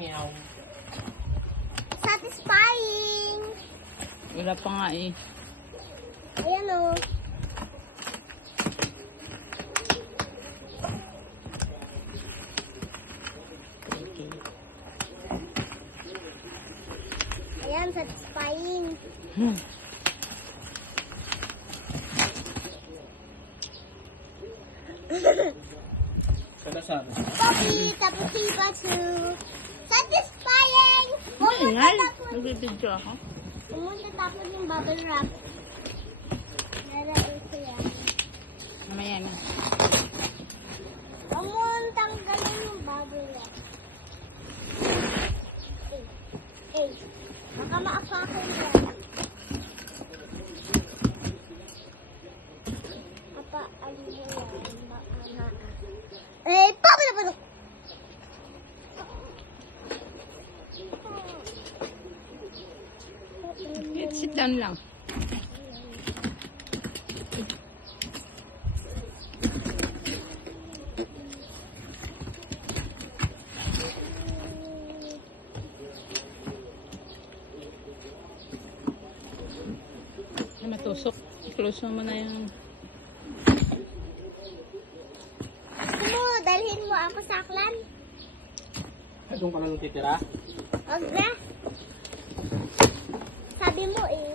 Meow. Satisfying. Wala pa nga eh. Ayan o. Okay. Ayan, satisfying. Salasar. Coffee, cappuccino, too. Satisfying. Maingay. Nagbibidyo ako. Pumunta tapos yung bubble wrap. Nara ito yan. Mamaya na. Pumuntang ganun yung bubble wrap. Baka maapakan yan. Apa, ano mo yan? Bubble wrap! Sit down lang. Ay, matusok. I-close mo na yung... Gusto mo, dalhin mo ako sa aklan? Doon ka lang titira? Huwag na. Sabi mo eh.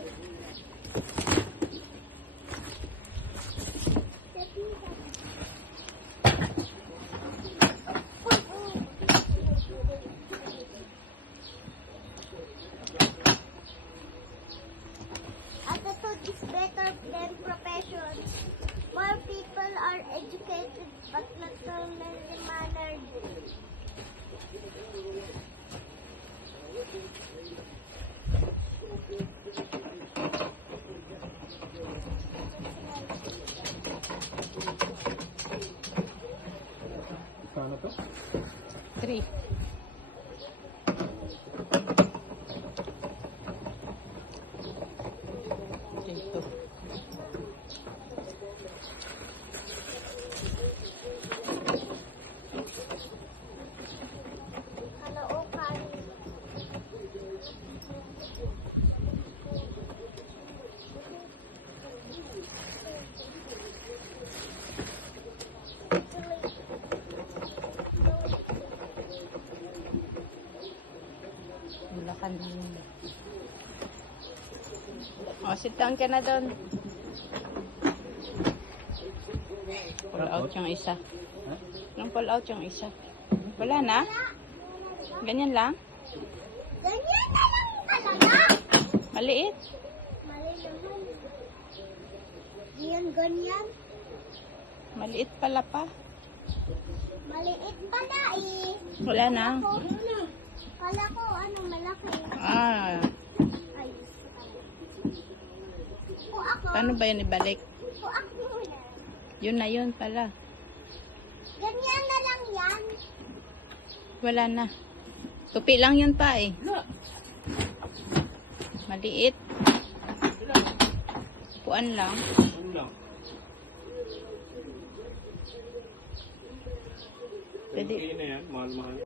Attitude is better than profession. More people are educated but not normally mannered. Paano to? 3. Dito. Kalookan. Bulacan din. O, sit down ka na doon. Pull out yung isa. Nung pull out yung isa. Wala na? Ganyan lang? Ganyan na lang talaga. Maliit? Mali naman. Ganyan, ganyan. Maliit pala pa. Maliit pala eh. Wala na. Kala ko, ano, malaki. Ah, Ay, po ako. paano ba yun ibalik? Po ako muna. Yun na yun pala. Ganyan na lang yan. Wala na. Tupi lang yun pa eh. Maliit. Puan lang. Ano lang? Pwede. Okay na yan. Mahal-mahal.